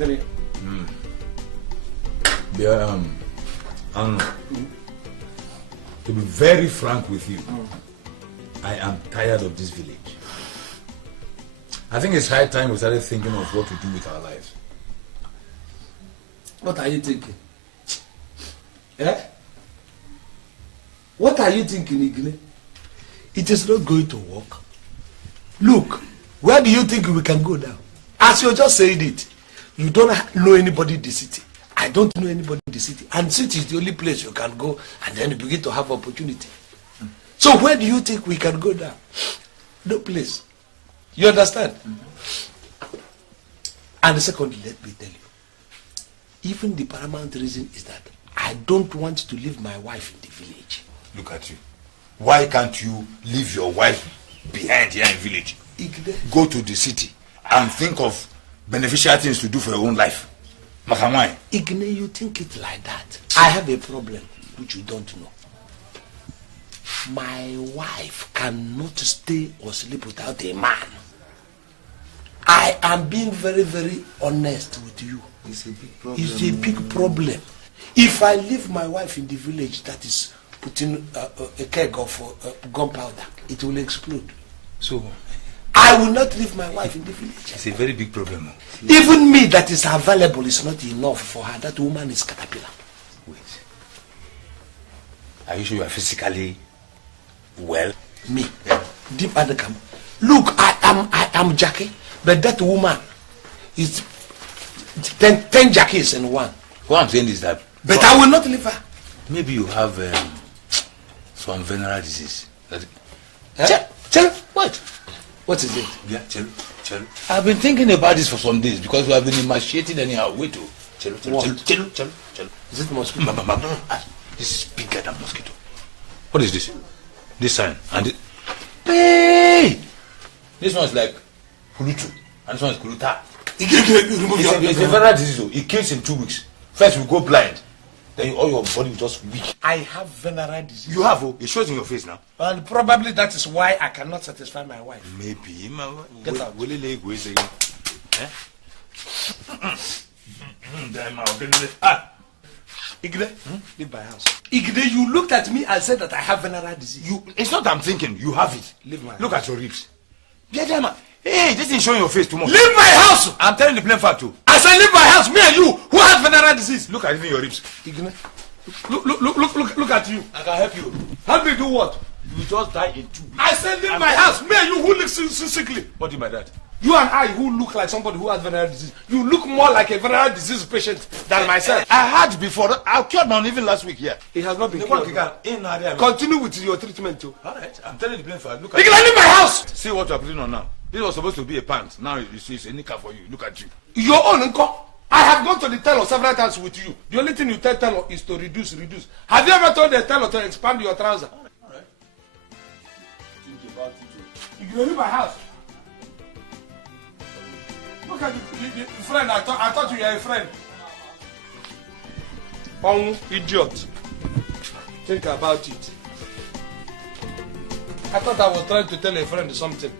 To be very frank with you, I am tired of this village. I think it's high time we started thinking of what to do with our lives. What are you thinking? What are you thinking, Igne? It is not going to work. Look, where do you think we can go now? As you just said it, you don't know anybody in the city. I don't know anybody in the city. And city is the only place you can go and then begin to have opportunity. So where do you think we can go now? No place. You understand? And secondly, let me tell you, even the paramount reason is that I don't want to leave my wife in the village. Look at you. Why can't you leave your wife behind here in village? Go to the city and think of beneficial things to do for your own life. Makamai. Igne, you think it like that. I have a problem which you don't know. My wife cannot stay or sleep without a man. I am being very, very honest with you. It's a big problem. It's a big problem. If I leave my wife in the village, that is putting a keg of gunpowder, it will explode. So, I will not leave my wife in the village. It's a very big problem. Even me that is available is not enough for her. That woman is caterpillar. Wait. Are you sure you are physically well? Me? Deep undercam. Look, I am Jackie, but that woman is 10 Jackies in one. What I'm saying is that... But I will not leave her. Maybe you have some venereal disease. Chelo, what? What is it? Yeah, Chelo. I've been thinking about this for some days because we have been emaciated anyhow. Wait, Chelo. Is it mosquito? This is bigger than mosquito. What is this? This sign and it... Hey! This one is like Kulutu and this one is Kuluta. It's a venereal disease. It kills in 2 weeks. First you go blind, then all your body will just weak. I have venereal disease. You have? It shows in your face now. Well, probably that is why I cannot satisfy my wife. Maybe. Get out. Igde, leave my house. Igde, you looked at me and said that I have venereal disease. It's not I'm thinking. You have it. Leave my house. Look at your ribs. Hey, this is showing your face too much. Leave my house! I'm telling the plain fact too. I said leave my house. Me and you, who has venereal disease? Look at even your ribs. Igde, look at you. I can help you. Help me do what? You just die in 2 weeks. I said leave my house. Me and you, who looks sickly? What do you mean by that? You and I, who look like somebody who has venereal disease, you look more like a venereal disease patient than myself. I had before. I cured man even last week here. It has not been cured. Continue with your treatment too. All right, I'm telling the plain fact. Look at you. Leave my house. See what you're putting on now. This was supposed to be a pant. Now you see it's a knicker for you. Look at you. Your own uncle. I have gone to the tailor several times with you. The only thing you tell tailor is to reduce. Have you ever told the tailor to expand your trouser? All right. Think about it. You leave my house. Look at the friend. I thought you were a friend. Idiot. Think about it. I thought I was trying to tell a friend something.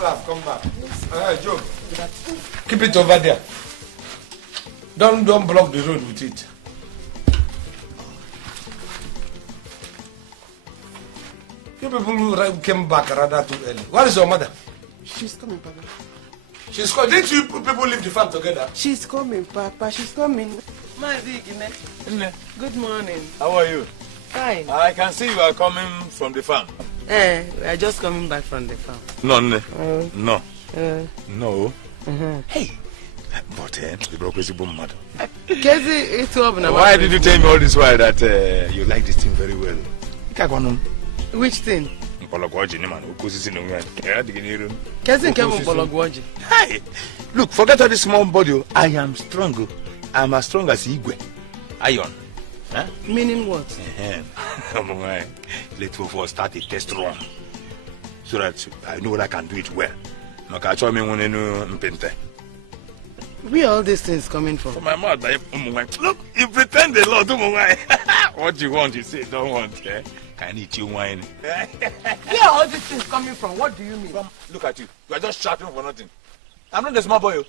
Have come back. Joe, keep it over there. Don't block the road with it. You people who came back rather too early. Where is your mother? She's coming, Papa. She's coming. Didn't you people leave the farm together? She's coming, Papa. She's coming. My big good morning. How are you? Fine. I can see you are coming from the farm. We are just coming back from the farm. No. Uh-huh. Hey, but the broke is a boom mad. Why did you tell me all this while that you like this thing very well? Which thing? Hey, look, forget all this small body. I am strong. I'm as strong as Igwe. Iron. Huh? Meaning what? Let's for start a test run. So that I know that I can do it well. Where are all these things coming from? From my mouth, look, you pretend a lot. What you want, you say, don't want. Eh? Can eat you wine. Where are all these things coming from? What do you mean? Look at you. You are just shouting for nothing. I'm not the small boy.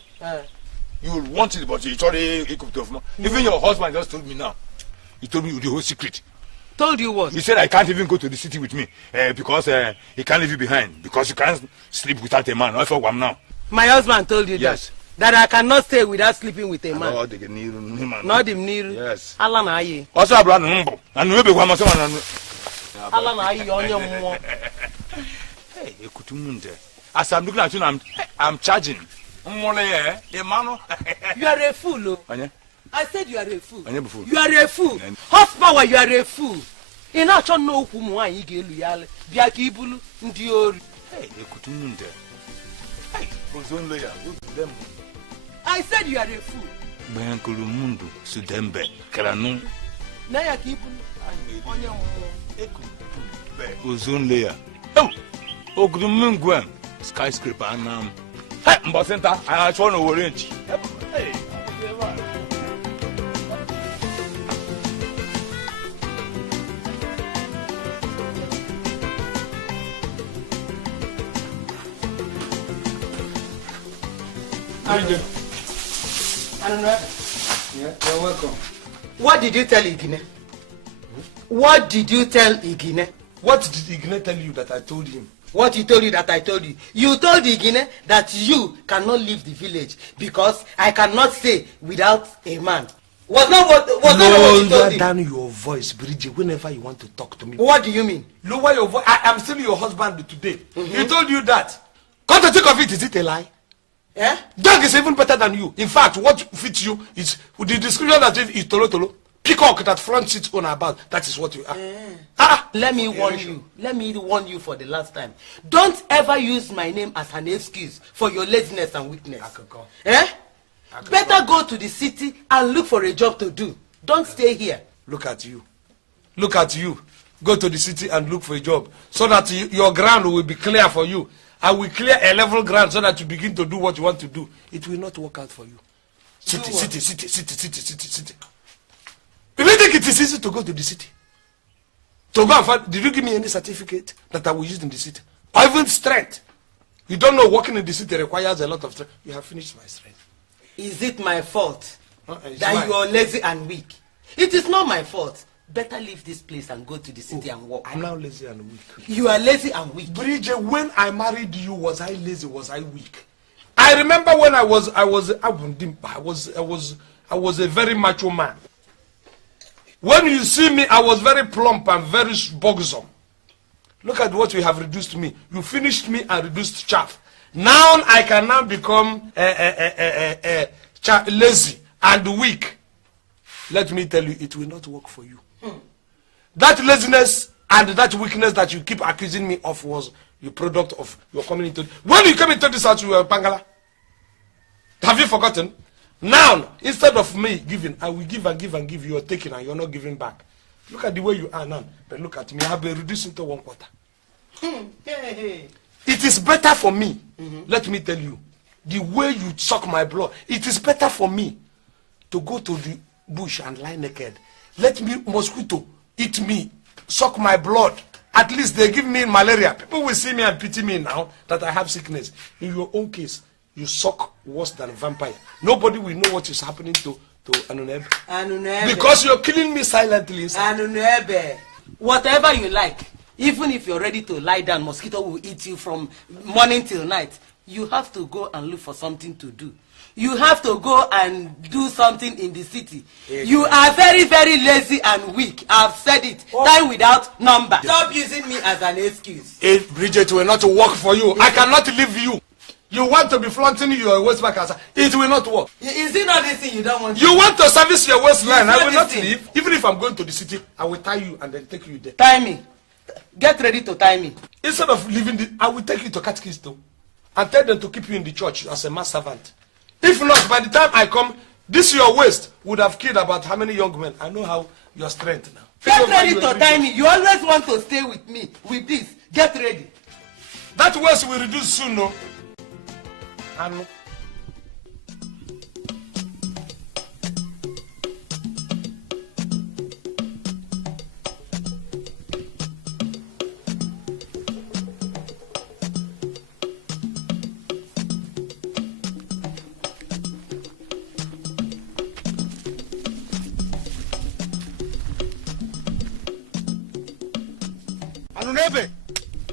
You will want it, but you already equipped of more. Even your husband just told me now. He told me the whole secret. Told you what? He said I can't even go to the city with me because he can't leave you behind. Because you can't sleep without a man. I thought I'm now. My husband told you yes. that I cannot stay without sleeping with a man. Not the Niru. Not the Niru. Yes. Allah na aye. Also, I brought a and maybe one must have Allah na aye on your mom. Hey, as I'm looking at you, I'm charging. You are a fool. Oh. I said you are a fool. Fool. You are a fool. Horsepower, you are a fool. In actual no kumu you get loyal. Biakibulu ndiori. Hey, Kutumunde. Hey, Ozone lawyer. Them. I said you are a fool. Bankulumundu, Sudembe, Kranu. Naya kibulu. On your mom. Ozone layer. Oh, Ogrumunguan, skyscraper and hey, Mbasenta, I actually know orange. Hey. Yeah, you're welcome. What did you tell Igine? What did you tell Igine? What did Igine tell you that I told him? What he told you that I told you. You told Igine that you cannot leave the village because I cannot stay without a man. Was not what you told him? Lower down your voice, Bridget, whenever you want to talk to me. What do you mean? Lower your voice. I am still your husband today. He told you that. Come to think of it, is it a lie? Yeah? Dog is even better than you. In fact, what fits you is the description that is tolo tolo. Peacock that front sits on about. That is what you are. Let me warn you. Let me warn you for the last time. Don't ever use my name as an excuse for your laziness and weakness. Better go to the city and look for a job to do. Don't stay here. Look at you. Look at you. Go to the city and look for a job so that your ground will be clear for you. I will clear a level ground so that you begin to do what you want to do. It will not work out for you. City. You don't think it is easy to go to the city? To go and find, did you give me any certificate that I will use in the city? Or even strength? You don't know working in the city requires a lot of strength. You have finished my strength. Is it my fault that you are lazy and weak? It is not my fault. Better leave this place and go to the city and work. I'm now lazy and weak. You are lazy and weak. Bridget, when I married you, was I lazy? Was I weak? I remember when I was a very macho man. When you see me, I was very plump and very buxom. Look at what you have reduced me. You finished me and reduced chaff. Now I can now become lazy and weak. Let me tell you, it will not work for you. That laziness and that weakness that you keep accusing me of was the product of your coming into. When you came into this house, you were Pangala. Have you forgotten? Now, instead of me giving, I will give and give and give. You are taking and you're not giving back. Look at the way you are now. But look at me. I have been reduced into 1/4. It is better for me. Let me tell you. The way you suck my blood, it is better for me to go to the bush and lie naked. Let me mosquito eat me, suck my blood. At least they give me malaria. People will see me and pity me now that I have sickness. In your own case, you suck worse than a vampire. Nobody will know what is happening to Anunebe. Because you're killing me silently. Anunebe. Whatever you like, even if you're ready to lie down, mosquito will eat you from morning till night. You have to go and look for something to do. You have to go and do something in the city. You are very, very lazy and weak. I've said it. Time without number. Stop using me as an excuse. If Bridget will not work for you, I cannot leave you. You want to be flaunting your waistband cancer. It will not work. Is it not this thing you don't want to You want to service your waistline. I will not leave. Even if I'm going to the city, I will tie you and then take you there. Tie me. Get ready to tie me. Instead of leaving, I will take you to catechism and tell them to keep you in the church as a mass servant. If not, by the time I come, This your waist would have killed about how many young men? I know how your strength now. Get ready to tie me. You always want to stay with me. With this, get ready. That waist will reduce soon, no? I know.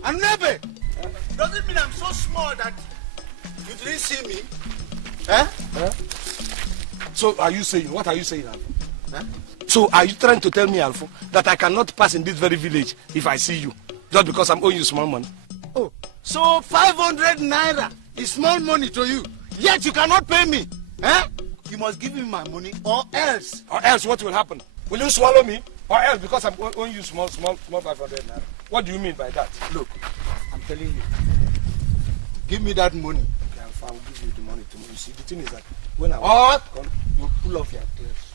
Anunebe! Doesn't mean I'm so small that you didn't see me. Eh? So what are you saying, Alpha? Huh? So are you trying to tell me, Alpha, that I cannot pass in this very village if I see you, just because I'm owing you small money? Oh, so 500 naira is small money to you, yet you cannot pay me. Eh? You must give me my money or else. Or else what will happen? Will you swallow me? Or else because I'm owing you small 500 naira? What do you mean by that? Look, I'm telling you. Give me that money. Okay, Alpha, I will give you the money tomorrow. You see, the thing is that when I come, you pull off your clothes.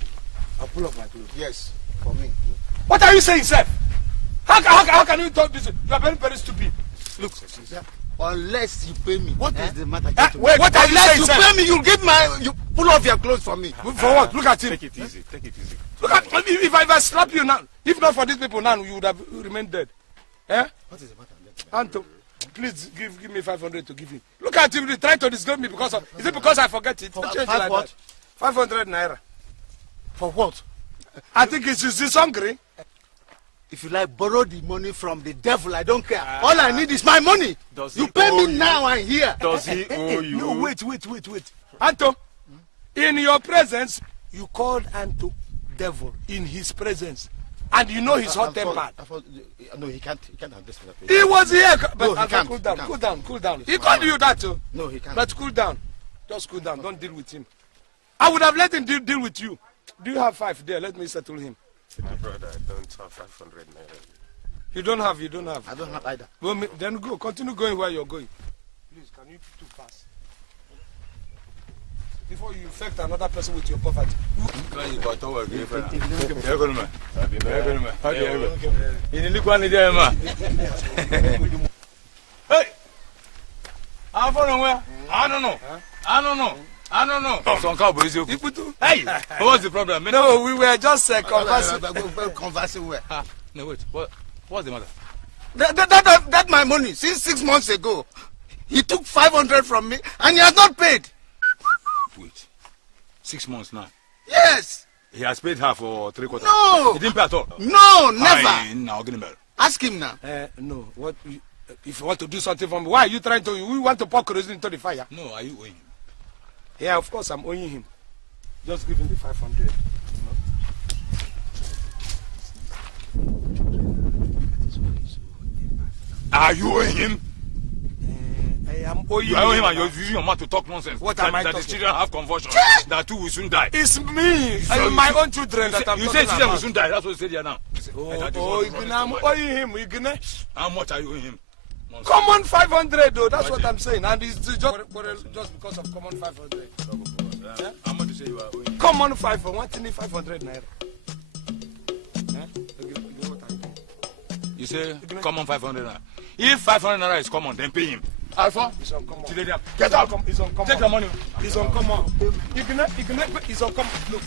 I'll pull off my clothes. Yes, for me. What are you saying, sir? How can you talk this? You are very, very stupid. Look, unless you pay me. What is the matter? Wait, what are you saying, you sir? Pay me, you pull off your clothes for me. For what? Look at him. Take it easy. Take it easy. Look at if I slap you now, if not for these people now, you would have remained dead. Eh? What is the matter? Anto, please give me 500 to give him. Look at him, he tried to disgrace me because of. Is it because I forget it? Don't change it like what? that. 500 naira. For what? I think he's hungry. If you like, borrow the money from the devil. I don't care. All I need is my money. You pay me now and here. Does he owe you? No, wait. Anto, in your presence, you called Anto devil in his presence. And you know he's hot-tempered. No, he can't understand that. He was here. But No, he can't. Cool down. He called you that too. No, he can't. But cool down. Just cool down. Don't deal with him. I would have let him deal with you. Do you have 5 there? Let me settle him. My brother, I don't have 500 naira. You don't have. I don't have either. Well, then go. Continue going where you're going. Please, can you two pass? Before you infect another person with your poverty. Hey! I don't know. Hey! What's the problem? No, we were just conversing. Conversing where? No, wait. What's the matter? That's my money. Since 6 months ago, he took 500 from me and he has not paid. Wait. 6 months now. Yes. He has paid half or 3/4. No. He didn't pay at all. No, never. Now, get him. Ask him now. No. What? If you want to do something for me, why are you trying to? We want to pour kerosene into the fire. No, are you owing him? Yeah, of course I'm owing him. Just give him the 500. Are you owing him? I am owing You him. owe him and you're using your mouth to talk nonsense. What that, am I that the talking? children have convulsion. That too will soon die. It's me. My own children that I'm You talking said children will about. soon die. That's what you said here now. I'm owing him. How much are you owing him? Nonsense. Common 500 though. That's what I'm saying. And it's just because of common 500. How much you say you are owing him? Common 500. What in 500 naira? You say common 500 naira. If 500 naira is common, then pay him. Alpha, It's uncommon. get out. It's uncommon. Take the money. It's uncommon. It's uncommon. Look.